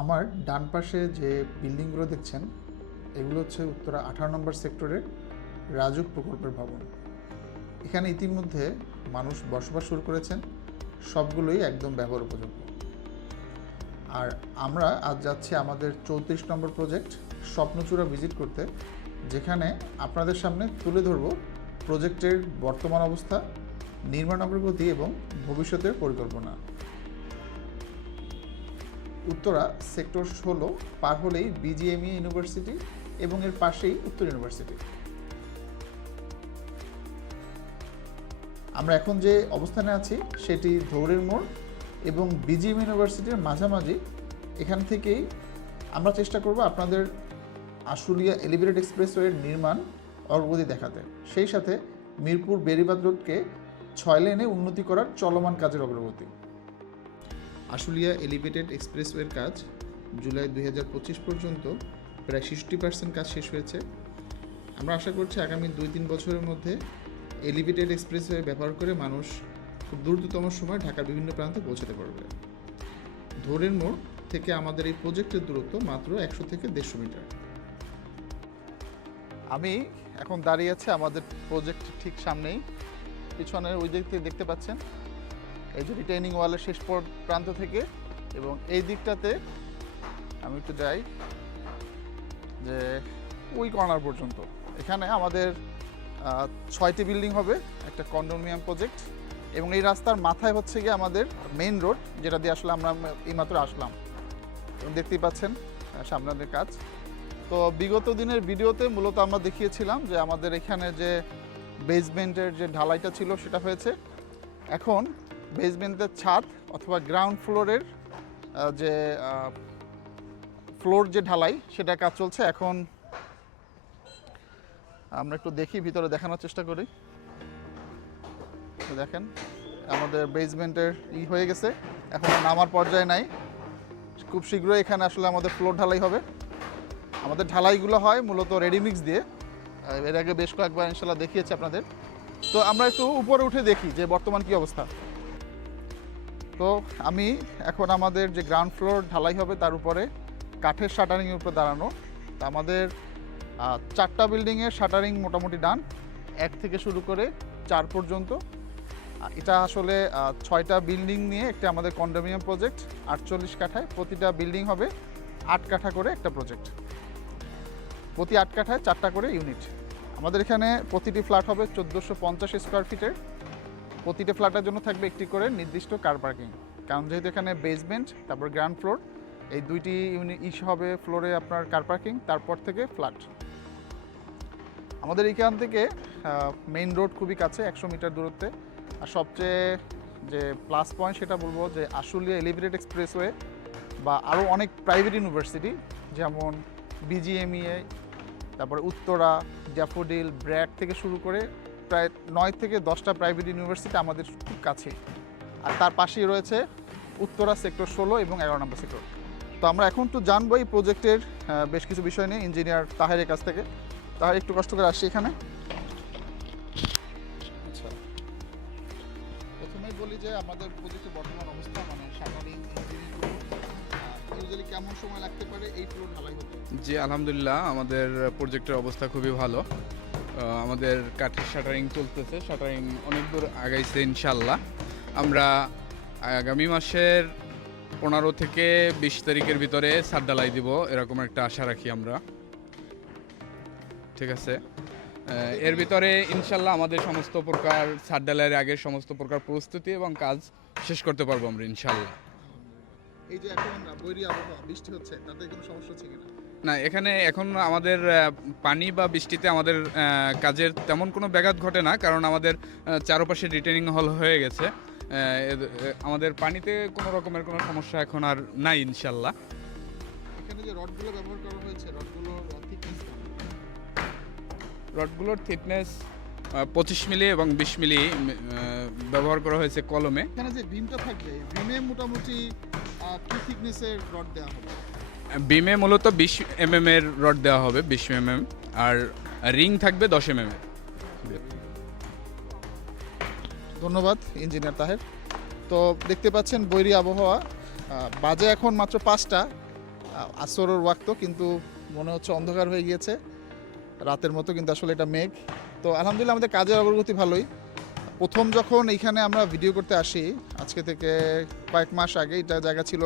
আমার ডান পাশে যে বিল্ডিংগুলো দেখছেন এগুলো হচ্ছে উত্তরা 18 নম্বর সেক্টরের রাজুক প্রকল্পের ভবন। এখানে ইতিমধ্যে মানুষ বসবাস শুরু করেছেন, সবগুলোই একদম ব্যবহার উপযোগ্য। আর আমরা আজ যাচ্ছি আমাদের 34 নম্বর প্রজেক্ট স্বপ্নচূড়া ভিজিট করতে, যেখানে আপনাদের সামনে তুলে ধরব প্রজেক্টের বর্তমান অবস্থা, নির্মাণ অগ্রগতি এবং ভবিষ্যতের পরিকল্পনা। উত্তরা সেক্টর 16 পার হলেই বিজিএমইএ ইউনিভার্সিটি এবং এর পাশেই উত্তর ইউনিভার্সিটি। আমরা এখন যে অবস্থানে আছি সেটি ধৌরের মোড় এবং বিজিএম ইউনিভার্সিটির মাঝামাঝি। এখান থেকেই আমরা চেষ্টা করব আপনাদের আশুলিয়া এলিভেটেড এক্সপ্রেসওয়ের নির্মাণ অগ্রগতি দেখাতে, সেই সাথে মিরপুর বেড়িবাঁধ রোডকে 6 লেনে উন্নতি করার চলমান কাজের অগ্রগতি। আশুলিয়া এলিভেটেড এক্সপ্রেসওয়ের কাজ জুলাই 2025 পর্যন্ত প্রায় 60% কাজ শেষ হয়েছে। আমরা আশা করছি আগামী 2-3 বছরের মধ্যে এলিভেটেড এক্সপ্রেসওয়ে ব্যবহার করে মানুষ খুব দ্রুততম সময় ঢাকার বিভিন্ন প্রান্তে পৌঁছাতে পারবে। ধৌরের মোড় থেকে আমাদের এই প্রজেক্টের দূরত্ব মাত্র 100 থেকে 150 মিটার। আমি এখন দাঁড়িয়ে আছি আমাদের প্রজেক্ট ঠিক সামনেই। পিছনের ওই দিক থেকে দেখতে পাচ্ছেন এই যে রিটেইনিং ওয়ালের শেষ প্রান্ত থেকে, এবং এই দিকটাতে আমি একটু যাই যে ওই কর্নার পর্যন্ত। এখানে আমাদের 6টি বিল্ডিং হবে, একটা কন্ডোমিনিয়াম প্রজেক্ট, এবং এই রাস্তার মাথায় হচ্ছে গিয়ে আমাদের মেইন রোড, যেটা দিয়ে আসলে আমরা এইমাত্র আসলাম। এবং দেখতেই পাচ্ছেন সামনের কাজ। তো বিগত দিনের ভিডিওতে মূলত আমরা দেখিয়েছিলাম যে আমাদের এখানে যে বেসমেন্টের যে ঢালাইটা ছিল সেটা হয়েছে। এখন বেসমেন্টের ছাদ অথবা গ্রাউন্ড ফ্লোরের যে ফ্লোর যে ঢালাই সেটা কাজ চলছে। এখন আমরা একটু দেখি, ভিতরে দেখানোর চেষ্টা করি। দেখেন আমাদের বেসমেন্টের হয়ে গেছে, এখন নামার পর্যায়ে নাই। খুব শীঘ্রই এখানে আসলে আমাদের ফ্লোর ঢালাই হবে। আমাদের ঢালাইগুলো হয় মূলত রেডিমিক্স দিয়ে, এর আগে বেশ কয়েকবার ইনশাল্লাহ দেখিয়েছি আপনাদের। তো আমরা একটু উপরে উঠে দেখি যে বর্তমান কি অবস্থা। তো আমি এখন আমাদের যে গ্রাউন্ড ফ্লোর ঢালাই হবে তার উপরে কাঠের শাটারিংয়ের উপরে দাঁড়ানো। তা আমাদের 4টা বিল্ডিংয়ের শাটারিং মোটামুটি ডান, 1 থেকে শুরু করে 4 পর্যন্ত। এটা আসলে 6টা বিল্ডিং নিয়ে একটা আমাদের কন্ডোমিনিয়াম প্রজেক্ট। 48 কাঠায় প্রতিটা বিল্ডিং হবে 8 কাঠা করে একটা প্রজেক্ট। প্রতি 8 কাঠায় 4টা করে ইউনিট। আমাদের এখানে প্রতিটি ফ্ল্যাট হবে 1450 স্কোয়ার ফিটের। প্রতিটা ফ্ল্যাটের জন্য থাকবে একটি করে নির্দিষ্ট কার পার্কিং, কারণ যেহেতু এখানে বেসমেন্ট তারপর গ্রাউন্ড ফ্লোর, এই দুইটি ইউনিট হবে ফ্লোরে আপনার কার পার্কিং, তারপর থেকে ফ্ল্যাট। আমাদের এখান থেকে মেইন রোড খুবই কাছে, 100 মিটার দূরত্বে। আর সবচেয়ে যে প্লাস পয়েন্ট সেটা বলবো যে আশুলিয়া এলিভেটেড এক্সপ্রেসওয়ে বা আরও অনেক প্রাইভেট ইউনিভার্সিটি যেমন বিজিএমইএ, তারপরে উত্তরা, ড্যাফোডিল, ব্র্যাক থেকে শুরু করে প্রায় 9 থেকে 10টা প্রাইভেট ইউনিভার্সিটি আমাদের খুব কাছে। আর তার পাশেই রয়েছে উত্তরা সেক্টর 16 এবং 11 নম্বর সেক্টর। তো আমরা এখন একটু জানবো এই প্রজেক্টের বেশ কিছু বিষয় নিয়ে ইঞ্জিনিয়ার তাহেরের কাছ থেকে। তাহের, একটু কষ্ট করে আসছি এখানে। আচ্ছা, প্রথমেই বলি যে আমাদের প্রজেক্টের বর্তমান অবস্থা, মানে শাটারিং ইউজুয়ালি কেমন সময় লাগতে পারে এই ফ্লোর ঢালাই হতে? জি আলহামদুলিল্লাহ, আমাদের প্রজেক্টের অবস্থা খুবই ভালো। আমাদের কাঠের শাটারিং চলতেছে, শাটারিং অনেক দূর আগাইছে ইনশাল্লাহ। আমরা আগামী মাসের 15 থেকে 20 তারিখের ভিতরে ছাদ ঢালাই দিব, এরকম একটা আশা রাখি আমরা। ঠিক আছে, এর ভিতরে ইনশাল্লাহ আমাদের সমস্ত প্রকার ছাদ ঢালাইয়ের আগে সমস্ত প্রকার প্রস্তুতি এবং কাজ শেষ করতে পারবো আমরা ইনশাল্লাহ। এই যে এখন বৈরী আবহাওয়া, বৃষ্টি হচ্ছে, তাতে কোনো সমস্যা হচ্ছে কিনা? না, এখানে এখন আমাদের পানি বা বৃষ্টিতে আমাদের কাজের তেমন কোনো ব্যাঘাত ঘটে না, কারণ আমাদের চারপাশে রিটেনিং হল হয়ে গেছে। আমাদের পানিতে কোনো রকমের কোনো সমস্যা এখন আর নাই ইনশাল্লাহ। এখানে যে রডগুলো ব্যবহার করা হয়েছে, রডগুলোর থিকনেস 25 মিলি এবং 20 মিলি ব্যবহার করা হয়েছে কলমে। এখানে যে বিমটা থাকবে, বিমে মোটামুটি কি থিকনেসের রড দেওয়া হবে? বিমে মূলত 20 mm এর রড দেওয়া হবে, 20 mm, আর রিং থাকবে 10 mm এর। ধন্যবাদ ইঞ্জিনিয়ার তাহের। তো দেখতে পাচ্ছেন বৈরী আবহাওয়া, বাজে এখন মাত্র 5টা, আসরের ওয়াক্ত, কিন্তু মনে হচ্ছে অন্ধকার হয়ে গিয়েছে রাতের মতো, কিন্তু আসলে এটা মেঘ। তো আলহামদুলিল্লাহ আমাদের কাজের অগ্রগতি ভালোই। প্রথম যখন এইখানে আমরা ভিডিও করতে আসি, আজকে থেকে কয়েক মাস আগে, এটা জায়গা ছিল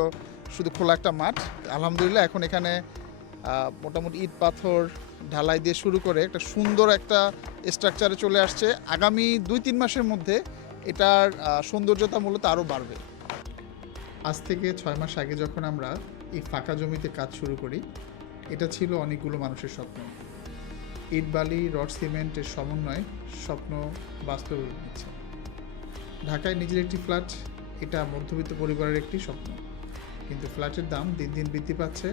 শুধু খোলা একটা মাঠ। আলহামদুলিল্লাহ এখন এখানে মোটামুটি ইট পাথর ঢালাই দিয়ে শুরু করে একটা সুন্দর একটা স্ট্রাকচারে চলে আসছে। আগামী 2-3 মাসের মধ্যে এটার সৌন্দর্যতা মূলত আরও বাড়বে। আজ থেকে 6 মাস আগে যখন আমরা এই ফাঁকা জমিতে কাজ শুরু করি, এটা ছিল অনেকগুলো মানুষের স্বপ্ন। ইট বালি রড সিমেন্টের সমন্বয়ে স্বপ্ন বাস্তবে রূপ নিচ্ছে। ঢাকায় নিজের একটি ফ্ল্যাট, এটা মধ্যবিত্ত পরিবারের একটি স্বপ্ন, কিন্তু ফ্ল্যাটের দাম দিন দিন বৃদ্ধি পাচ্ছে,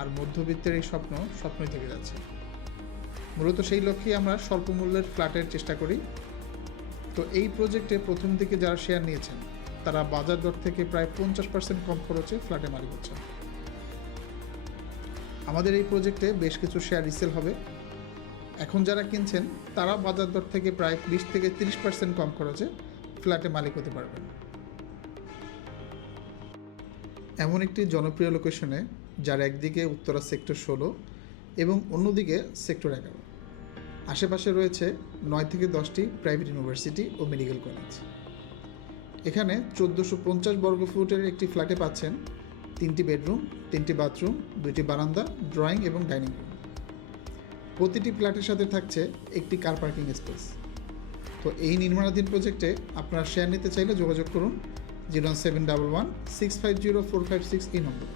আর মধ্যবিত্তের এই স্বপ্ন স্বপ্নই থেকে যাচ্ছে। মূলত সেই লক্ষ্যে আমরা স্বল্প মূল্যের ফ্ল্যাটের চেষ্টা করি। তো এই প্রজেক্টে প্রথম দিকে যারা শেয়ার নিয়েছেন, তারা বাজার দর থেকে প্রায় 50% কম খরচে ফ্ল্যাটে মালিক হচ্ছেন। আমাদের এই প্রজেক্টে বেশ কিছু শেয়ার রিসেল হবে। এখন যারা কিনছেন তারা বাজার দর থেকে প্রায় 20-30% কম খরচে ফ্ল্যাটে মালিক হতে পারবেন। এমন একটি জনপ্রিয় লোকেশনে, যার একদিকে উত্তরা সেক্টর 16 এবং অন্যদিকে সেক্টর 11। আশেপাশে রয়েছে 9 থেকে 10টি প্রাইভেট ইউনিভার্সিটি ও মেডিকেল কলেজ। এখানে 1450 বর্গফুটের একটি ফ্ল্যাটে পাচ্ছেন 3টি বেডরুম, 3টি বাথরুম, 2টি বারান্দা, ড্রয়িং এবং ডাইনিং রুম। প্রতিটি ফ্ল্যাটের সাথে থাকছে একটি কার পার্কিং স্পেস। তো এই নির্মাণাধীন প্রজেক্টে আপনারা শেয়ার নিতে চাইলে যোগাযোগ করুন 01711 650 456 এই নম্বরে।